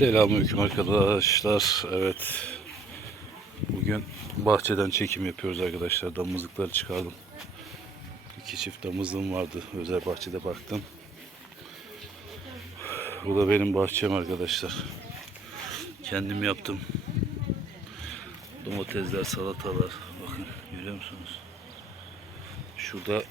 Selamünaleyküm arkadaşlar. Evet. Bugün bahçeden çekim yapıyoruz arkadaşlar. Damızlıkları çıkardım. İki çift damızlığım vardı. Özel bahçede baktım. Bu da benim bahçem arkadaşlar. Kendim yaptım. Domatesler, salatalar. Bakın görüyor musunuz? Şurada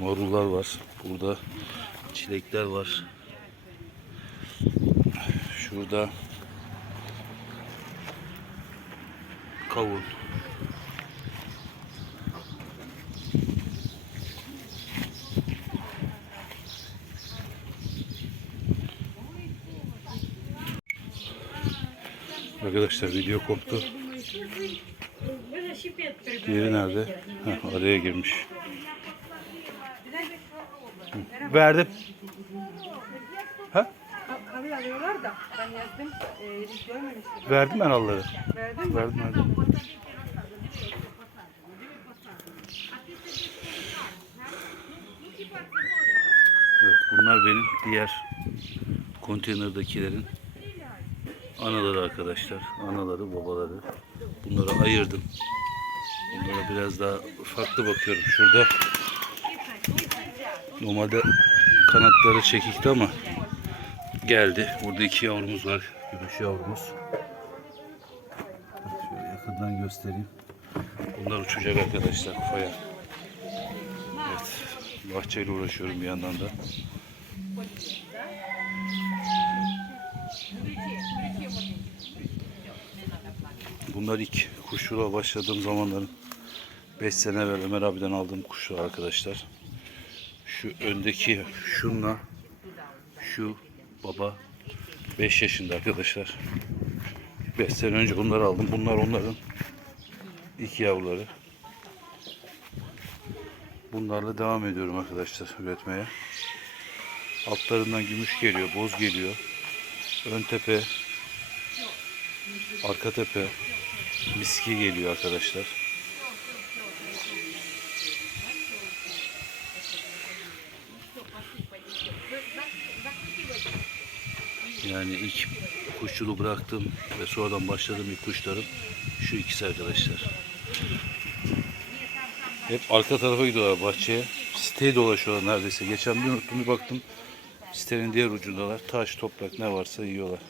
marullar var. Burada çilekler var. Şurada kavun. Arkadaşlar video koptu. Diğeri nerede? Heh, araya girmiş. Verdim. Ha? Kabul alıyorlar da ben yazdım e, hiç görmemiştim. Verdim ben alları. Verdim. Verdim verdim. Evet, bunlar benim diğer konteynerdakilerin anaları arkadaşlar. Anaları, babaları. Bunları ayırdım. Bunlara biraz daha farklı bakıyorum şurada. Normalde kanatları çekikti ama geldi. Burada iki yavrumuz var. Gümüş yavrumuz. Şöyle yakından göstereyim. Bunlar uçacak arkadaşlar kufaya. Evet. Bahçeyle uğraşıyorum bir yandan da. Bunlar ilk kuşçuluğa başladığım zamanların 5 sene evvel Ömer abiden aldığım kuşlar arkadaşlar. Şu öndeki şunla şu baba 5 yaşında arkadaşlar. 5 sene önce bunları aldım. Bunlar onların ilk yavruları. Bunlarla devam ediyorum arkadaşlar üretmeye. Altlarından gümüş geliyor, boz geliyor. Ön tepe, arka tepe, miski geliyor arkadaşlar. Yani ilk kuşçuluğu bıraktım ve sonradan başladığım ilk kuşlarım şu ikisi arkadaşlar. Hep arka tarafa gidiyorlar bahçeye. Siteyi dolaşıyorlar neredeyse. Geçen bir unuttum bir baktım. Sitenin diğer ucundalar. Taş, toprak ne varsa yiyorlar.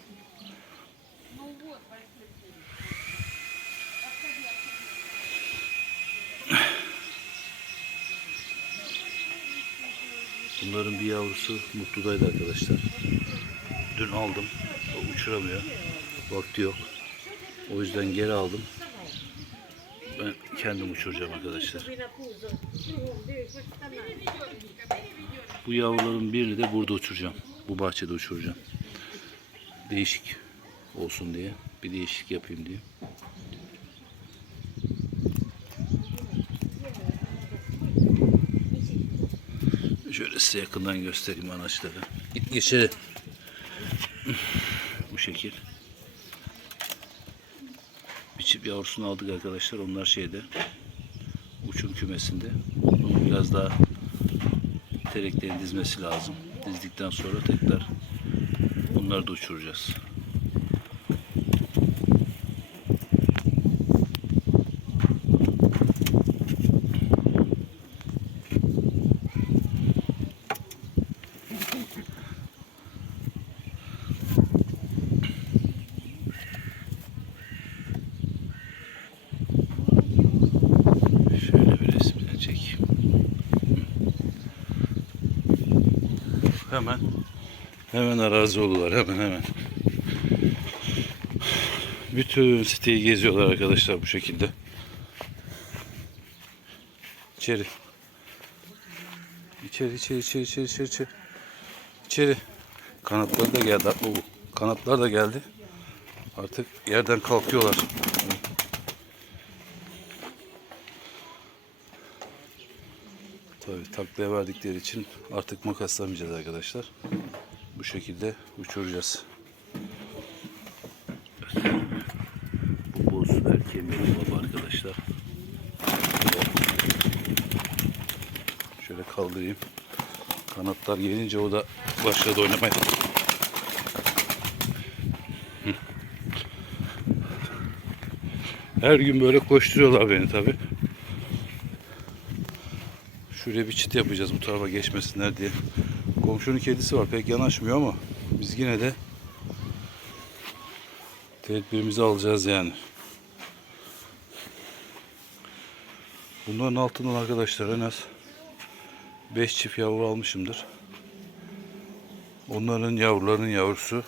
Bunların bir yavrusu mutludaydı arkadaşlar. Dün aldım. Uçuramıyor. Vakti yok. O yüzden geri aldım. Ben kendim uçuracağım arkadaşlar. Bu yavruların birini de burada uçuracağım. Bu bahçede uçuracağım. Değişik olsun diye. Bir değişiklik yapayım diye. Şöyle size yakından göstereyim anaçları. Git geçeri. Bu şekil. Bir çift yavrusunu aldık arkadaşlar. Onlar şeyde. Uçum kümesinde. Bunu biraz daha teleklerin dizmesi lazım. Dizdikten sonra tekrar bunları da uçuracağız. Şöyle bir resmini çekeyim. Hemen hemen arazi oldular hemen hemen. Bütün siteyi geziyorlar arkadaşlar bu şekilde. İçeri. İçeri içeri içeri içeri içeri içeri. İçeri. Kanatları da geldi. Kanatlar da geldi. Artık yerden kalkıyorlar. Tabii taklaya verdikleri için artık makaslamayacağız arkadaşlar. Bu şekilde uçuracağız. Bu boz erkeğimiz baba arkadaşlar. Şöyle kaldırayım. Kanatlar gelince o da başladı oynamaya. Her gün böyle koşturuyorlar beni tabii. Şuraya bir çit yapacağız bu tarafa geçmesinler diye. Komşunun kedisi var pek yanaşmıyor ama biz yine de tedbirimizi alacağız yani. Bunların altından arkadaşlar en az 5 çift yavru almışımdır. Onların yavrularının yavrusu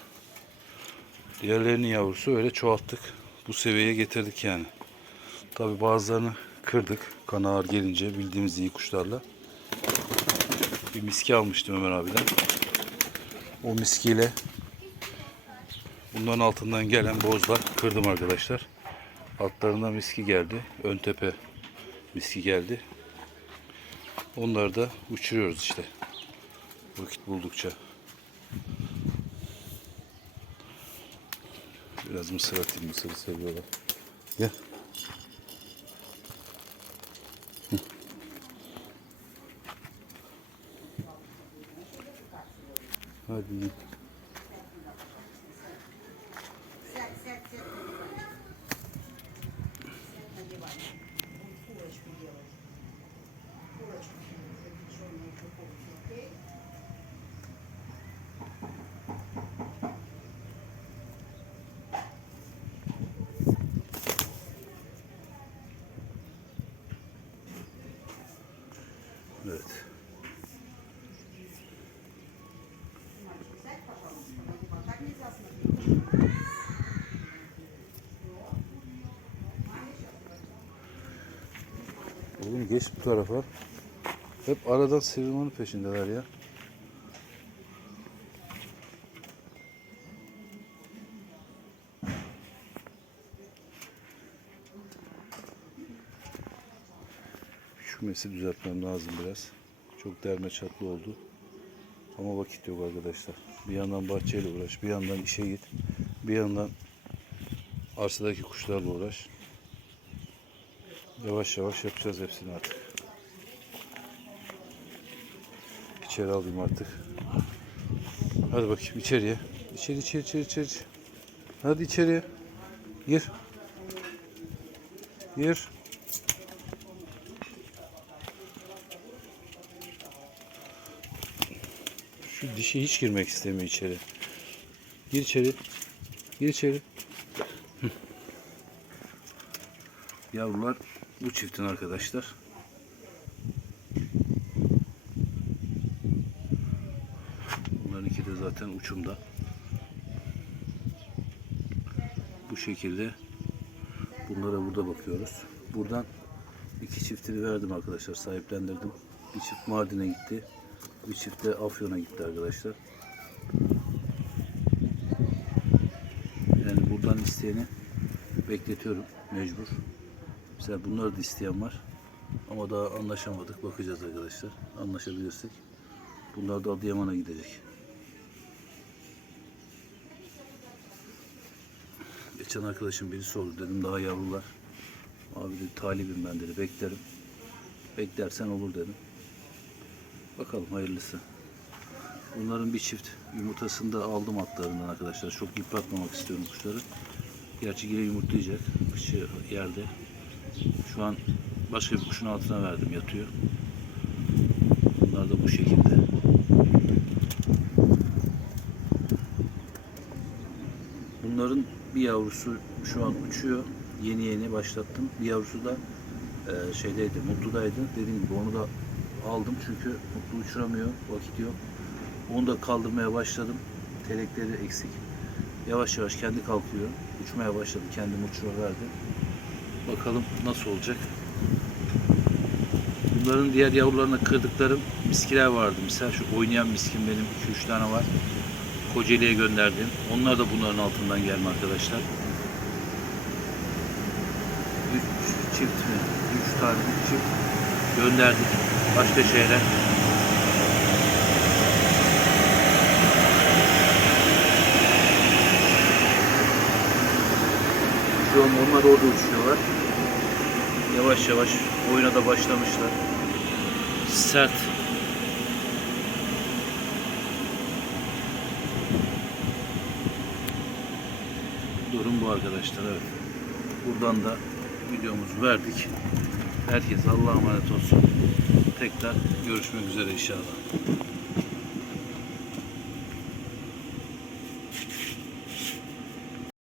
diğerlerinin yavrusu öyle çoğalttık. Bu seviyeye getirdik yani. Tabi bazılarını kırdık kan ağır gelince bildiğimiz iyi kuşlarla. Bir miski almıştım Ömer abiden. O miskiyle bunların altından gelen bozlar kırdım arkadaşlar. Altlarından miski geldi. Ön tepe miski geldi. Onları da uçuruyoruz işte. Vakit buldukça. Biraz mısır atayım. Mısırı seviyorlar. Gel. Hadi. Evet. Geç bu tarafa. Hep aradan sıyrılmanın peşindeler ya. Şu mesi düzeltmem lazım biraz. Çok derme çatlı oldu. Ama vakit yok arkadaşlar. Bir yandan bahçeyle uğraş, bir yandan işe git, bir yandan arsadaki kuşlarla uğraş. Yavaş yavaş yapacağız hepsini artık. İçeri alayım artık. Hadi bakayım içeriye. İçeri içeri içeri içeri. Hadi içeriye. Gir. Gir. Şu dişi hiç girmek istemiyor içeri. Gir içeri. Gir içeri. Yavrular bu çiftin arkadaşlar. Bunların iki de zaten uçumda. Bu şekilde bunlara burada bakıyoruz. Buradan iki çiftini verdim arkadaşlar. Sahiplendirdim. Bir çift Mardin'e gitti. Bir çift de Afyon'a gitti arkadaşlar. Yani buradan isteyeni bekletiyorum mecbur. Mesela bunları da isteyen var. Ama daha anlaşamadık. Bakacağız arkadaşlar. Anlaşabilirsek. Bunlar da Adıyaman'a gidecek. Geçen arkadaşım biri sordu. Dedim daha yavrular. Abi dedi talibim ben dedi. Beklerim. Beklersen olur dedim. Bakalım hayırlısı. Bunların bir çift yumurtasını da aldım atlarından arkadaşlar. Çok yıpratmamak istiyorum kuşları. Gerçi yine yumurtlayacak. Kışı yerde. Şu an başka bir kuşun altına verdim yatıyor. Bunlar da bu şekilde. Bunların bir yavrusu şu an uçuyor. Yeni yeni başlattım. Bir yavrusu da e, şeydeydi, Mutlu'daydı. Dediğim gibi onu da aldım çünkü Mutlu uçuramıyor, vakit yok. Onu da kaldırmaya başladım. Telekleri eksik. Yavaş yavaş kendi kalkıyor. Uçmaya başladı. Kendim uçuruverdi. Bakalım nasıl olacak. Bunların diğer yavrularına kırdıklarım miskiler vardı. Misal şu oynayan miskin benim 2-3 tane var. Kocaeli'ye gönderdim. Onlar da bunların altından gelme arkadaşlar. 3 çift mi? 3 tane 3 çift gönderdik başka şehre. An onlar orada uçuyorlar. Yavaş yavaş oyuna da başlamışlar. Sert. Durum bu arkadaşlar evet. Buradan da videomuzu verdik. Herkes Allah'a emanet olsun. Tekrar görüşmek üzere inşallah.